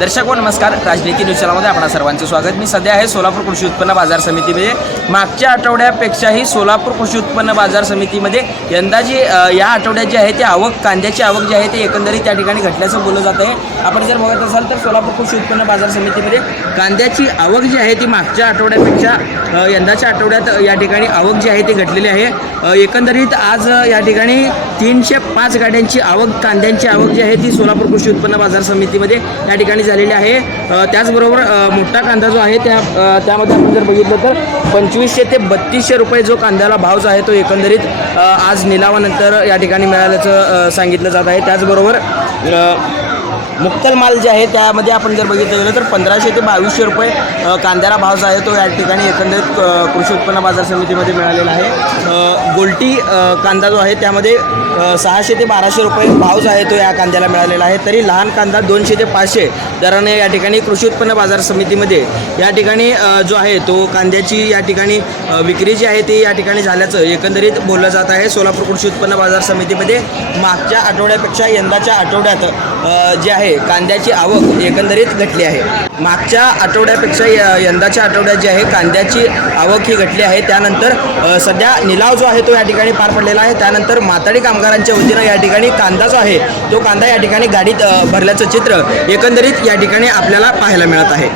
दर्शक व नमस्कार, राजनीती न्यूज चॅनलमध्ये आपणा सर्वांचं स्वागत। मी सध्या आहे सोलापूर कृषी उत्पन्न बाजार समितीमध्ये। मागच्या आठवड्यापेक्षाही सोलापूर कृषी उत्पन्न बाजार समितीमध्ये यंदा जी या आठवड्यात जी आहे ती आवक, कांद्याची आवक जी आहे ती एकंदरीत त्या ठिकाणी घटल्याचं बोललं जात आहे। आपण जर बघत असाल तर सोलापूर कृषी उत्पन्न बाजार समितीमध्ये कांद्याची आवक जी आहे ती मागच्या आठवड्यापेक्षा यंदाच्या आठवड्यात या ठिकाणी आवक जी आहे ती घटलेली आहे। एकंदरीत आज या ठिकाणी 305 गाड्यांची आवक, कांद्यांची आवक जी आहे ती सोलापूर कृषी उत्पन्न बाजार समितीमध्ये या ठिकाणी झालेली आहे। त्याचबरोबर मोठा कांदा जो आहे त्यामध्ये आपण जर बघितलं तर 2500 ते 3200 रुपये जो कांद्याला भाव जो आहे तो एकंदरीत आज निलावानंतर या ठिकाणी मिळाल्याचं सांगितलं जात आहे। त्याचबरोबर मुक्कल माल जे आहे त्यामध्ये आपण जर बघितलं गेलं तर 1500 ते 2200 रुपये कांद्याला भाव जो आहे तो या ठिकाणी एकंदरीत कृषी उत्पन्न बाजार समितीमध्ये मिळालेला आहे। गोल्टी कांदा जो आहे त्यामध्ये 600 ते 1200 रुपये भाव जो आहे तो या कांद्याला मिळालेला आहे। तरी लहान कांदा 200 ते 500 दराने या ठिकाणी कृषी उत्पन्न बाजार समितीमध्ये या ठिकाणी जो आहे तो कांद्याची या ठिकाणी विक्री जी आहे ती या ठिकाणी झाल्याचं एकंदरीत बोललं जात आहे। सोलापूर कृषी उत्पन्न बाजार समितीमध्ये मागच्या आठवड्यापेक्षा यंदाच्या आठवड्यात जे आहे कांद्याची आवक एकंदरीत घटली आहे। मागच्या आठवड्यापेक्षा यंदाच्या आठवड्यात जी आहे कांद्याची आवक ही घटली आहे। त्यानंतर सध्या निलाव जो आहे तो या ठिकाणी पार पडलेला आहे। त्यानंतर माथाडी कामगारांच्या वतीनं या ठिकाणी कांदा जो आहे तो कांदा या ठिकाणी गाडीत भरल्याचं चित्र एकंदरीत या ठिकाणी आपल्याला पाहायला मिळत आहे।